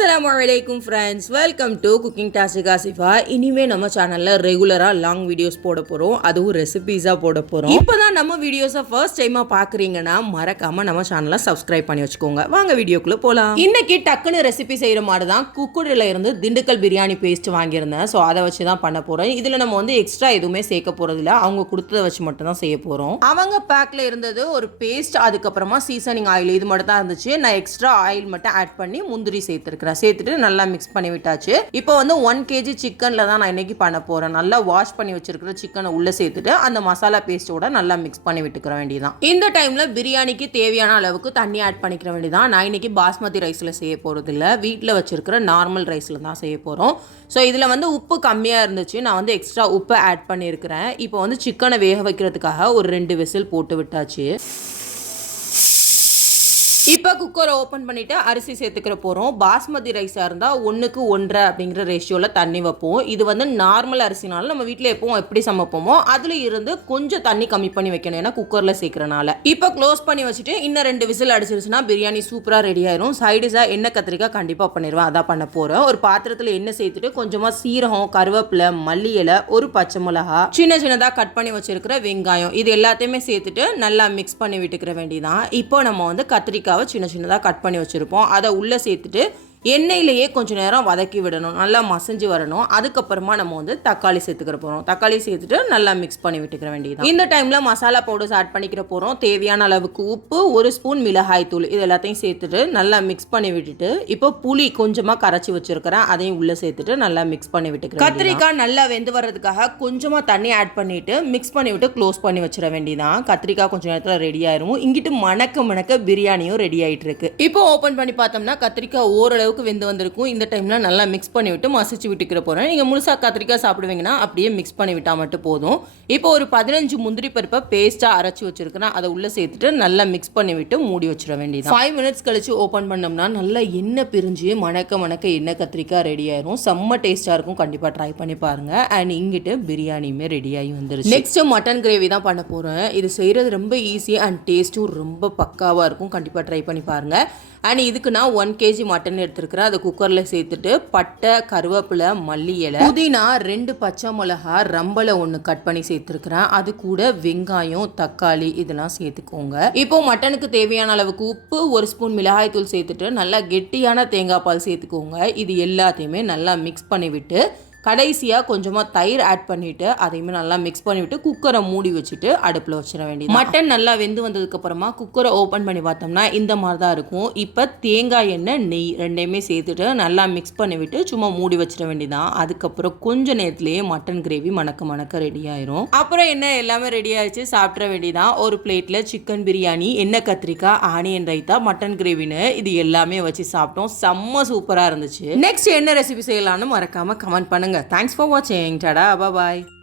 அஸ்ஸலாமுஅலைக்கும் friends, welcome to cooking task Asifa. இனிமே நம்ம சேனல்ல ரெகுலரா லாங் வீடியோஸ் போட போறோம், அதுவும் ரெசிபீஸா போட போறோம். இப்பதான் நம்ம வீடியோஸை ஃபர்ஸ்ட் டைமா பாக்குறீங்கன்னா மறக்காம நம்ம சேனலை சப்ஸ்கிரைப் பண்ணி வச்சுக்கோங்க. வாங்க வீடியோக்குள்ள போலாம். இன்னைக்கு டக்குன்னு ரெசிபி செய்யற மாதிரி தான் குக்குடுல இருந்து திண்டுக்கல் பிரியாணி பேஸ்ட் வாங்கியிருந்தேன். ஸோ அதை வச்சு தான் பண்ண போறோம். இதுல நம்ம வந்து எக்ஸ்ட்ரா எதுவுமே சேர்க்க போறது இல்லை, அவங்க கொடுத்ததை வச்சு மட்டும் தான் செய்ய போறோம். அவங்க பேக்ல இருந்தது ஒரு பேஸ்ட், அதுக்கப்புறமா சீசனிங் ஆயில், இது மட்டும் தான் இருந்துச்சு. நான் எக்ஸ்ட்ரா ஆயில் மட்டும் ஆட் பண்ணி முந்திரி சேர்த்துட்டு நல்லா மிக்ஸ் பண்ணி விட்டாச்சு. இப்போ வந்து 1 kg சிக்கன்ல தான் நான் இன்னைக்கு பண்ண போறேன். நல்லா வாஷ் பண்ணி வச்சிருக்கிற சிக்கனை உள்ள சேர்த்துட்டு அந்த மசாலா பேஸ்டோட நல்லா மிக்ஸ் பண்ணி விட்டுக்கிற வேண்டியதான். இந்த டைம்ல பிரியாணிக்கு தேவையான அளவுக்கு தண்ணி ஆட் பண்ணிக்கிற வேண்டியதான். நான் இன்னைக்கு பாஸ்மதி ரைஸ்ல செய்ய போறது இல்ல, வீட்டில் வச்சிருக்கிற நார்மல் ரைஸ்ல தான் செய்ய போறோம். ஸோ இதுல வந்து உப்பு கம்மியா இருந்துச்சு, நான் வந்து எக்ஸ்ட்ரா உப்பு ஆட் பண்ணியிருக்கிறேன். இப்போ வந்து சிக்கனை வேக வைக்கிறதுக்காக ஒரு 2 விசில் போட்டு விட்டாச்சு. இப்போ குக்கரை ஓப்பன் பண்ணிவிட்டு அரிசி சேர்த்துக்கிற போகிறோம். பாஸ்மதி ரைஸாக இருந்தால் 1:1.5 அப்படிங்கிற ரேஷியோவில் தண்ணி வைப்போம். இது வந்து நார்மல் அரிசினாலும் நம்ம வீட்டில் எப்பவும் எப்படி சமைப்போமோ அதில் இருந்து கொஞ்சம் தண்ணி கம்மி பண்ணி வைக்கணும், ஏன்னா குக்கரில் சேர்க்குறனால. இப்போ க்ளோஸ் பண்ணி வச்சுட்டு இன்னும் 2 விசில் அடிச்சிருச்சுன்னா பிரியாணி சூப்பராக ரெடி ஆயிரும். சைடிஸாக எண்ணெய் கத்திரிக்காய் கண்டிப்பாக பண்ணிடுவேன், அதான் பண்ண போகிறேன். ஒரு பாத்திரத்தில் எண்ணெய் சேர்த்துட்டு கொஞ்சமாக சீரகம், கருவேப்பிலை, மல்லி இலை, ஒரு பச்சை மிளகா, சின்னதாக கட் பண்ணி வச்சிருக்கிற வெங்காயம், இது எல்லாத்தையுமே சேர்த்துட்டு நல்லா மிக்ஸ் பண்ணி விட்டுக்கிற வேண்டியதான். இப்போ நம்ம வந்து கத்திரிக்காய் சின்னதாக கட் பண்ணி வச்சிருப்போம், அதை உள்ள சேர்த்துட்டு எண்ணெயிலேயே கொஞ்சம் நேரம் வதக்கி விடணும், நல்லா மசஞ்சு வரணும். அதுக்கப்புறமா நம்ம வந்து தக்காளி சேர்த்துக்கிற போகிறோம். தக்காளி சேர்த்துட்டு நல்லா மிக்ஸ் பண்ணி விட்டுக்கிற வேண்டியது. இந்த டைமில் மசாலா பவுடர்ஸ் ஆட் பண்ணிக்கிற போகிறோம். தேவையான அளவுக்கு உப்பு, 1 ஸ்பூன் மிளகாய் தூள், இது எல்லாத்தையும் சேர்த்துட்டு நல்லா மிக்ஸ் பண்ணி விட்டுட்டு இப்போ புளி கொஞ்சமாக கரைச்சி வச்சிருக்கிறேன், அதையும் உள்ளே சேர்த்துட்டு நல்லா மிக்ஸ் பண்ணி விட்டுக்கிறேன். கத்திரிக்காய் நல்லா வெந்து வர்றதுக்காக கொஞ்சமாக தண்ணி ஆட் பண்ணிட்டு மிக்ஸ் பண்ணி விட்டு க்ளோஸ் பண்ணி வச்சிட வேண்டியதான். கத்திரிக்காய் கொஞ்சம் நேரத்தில் ரெடி ஆயிரும். இங்கிட்டு மணக்க பிரியாணியும் ரெடி ஆயிட்டு இருக்கு. இப்போ ஓப்பன் பண்ணி பார்த்தோம்னா கத்திரிக்காய் ஓரளவு வெந்து வந்திருக்கும். இந்த டைம்ல நல்லா மிக்ஸ் பண்ணி விட்டு மசிச்சு விட்டுக்கிற போறேன். நீங்க முழுசா கத்திரிக்காய் சாப்பிடுவீங்கன்னா அப்படியே மிக்ஸ் பண்ணி விட்டா மட்டும் போதும். இப்போ ஒரு 15 முந்திரி பருப்பை பேஸ்டா அரைச்சு வச்சிருக்கேன், அதை உள்ள சேர்த்துட்டு நல்லா மிக்ஸ் பண்ணி விட்டு மூடி வச்சிட வேண்டியது. 5 மினிட்ஸ் கழிச்சு ஓபன் பண்ணோம்னா நல்லா எண்ணெய் பிரிஞ்சு மணக்க எண்ணெய் கத்திரிக்காய் ரெடி ஆயிரும். செம்ம டேஸ்டா இருக்கும், கண்டிப்பா ட்ரை பண்ணி பாருங்க. அண்ட் இங்கிட்டு பிரியாணியுமே ரெடி ஆகி வந்துருச்சு. நெக்ஸ்ட் மட்டன் கிரேவி தான் பண்ண போறேன். இது செய்யறது ரொம்ப ஈஸி அண்ட் டேஸ்டும் ரொம்ப பக்காவா இருக்கும், கண்டிப்பா ட்ரை பண்ணி பாருங்க. அண்ட் இதுக்கு நான் 1 kg மட்டன் எடுத்துருக்கிறேன், அதை குக்கரில் சேர்த்துட்டு பட்டை, கருவேப்பிலை, மல்லி இலை, புதினா, 2 பச்சை மிளகா, ரம்பலை 1 கட் பண்ணி சேர்த்துருக்கிறேன். அது கூட வெங்காயம், தக்காளி இதெல்லாம் சேர்த்துக்கோங்க. இப்போ மட்டனுக்கு தேவையான அளவுக்கு உப்பு, 1 ஸ்பூன் மிளகாய் தூள் சேர்த்துட்டு நல்லா கெட்டியான தேங்காய் பால் சேர்த்துக்கோங்க. இது எல்லாத்தையுமே நல்லா மிக்ஸ் பண்ணி விட்டு கடைசியாக கொஞ்சமாக தயிர் ஆட் பண்ணிவிட்டு அதையுமே நல்லா மிக்ஸ் பண்ணிவிட்டு குக்கரை மூடி வச்சுட்டு அடுப்பில் வச்சிட வேண்டியது. மட்டன் நல்லா வெந்து வந்ததுக்கப்புறமா குக்கரை ஓப்பன் பண்ணி பார்த்தோம்னா இந்த மாதிரி தான் இருக்கும். இப்போ தேங்காய் எண்ணெய், நெய் ரெண்டையுமே சேர்த்துட்டு நல்லா மிக்ஸ் பண்ணிவிட்டு சும்மா மூடி வச்சிட வேண்டியதான். அதுக்கப்புறம் கொஞ்ச நேரத்துலேயே மட்டன் கிரேவி மணக்க ரெடி ஆயிரும். அப்புறம் என்ன, எல்லாமே ரெடி ஆயிடுச்சு, சாப்பிட வேண்டியதான். ஒரு பிளேட்டில் சிக்கன் பிரியாணி, எண்ணெய் கத்திரிக்காய், ஆனியன் ரைத்தா, மட்டன் கிரேவின்னு இது எல்லாமே வச்சு சாப்பிட்டோம். செம்ம சூப்பராக இருந்துச்சு. நெக்ஸ்ட் என்ன ரெசிபி செய்யலாம்னு மறக்காம கமெண்ட் பண்ணுங்க. Thanks for watching. Tada, bye bye.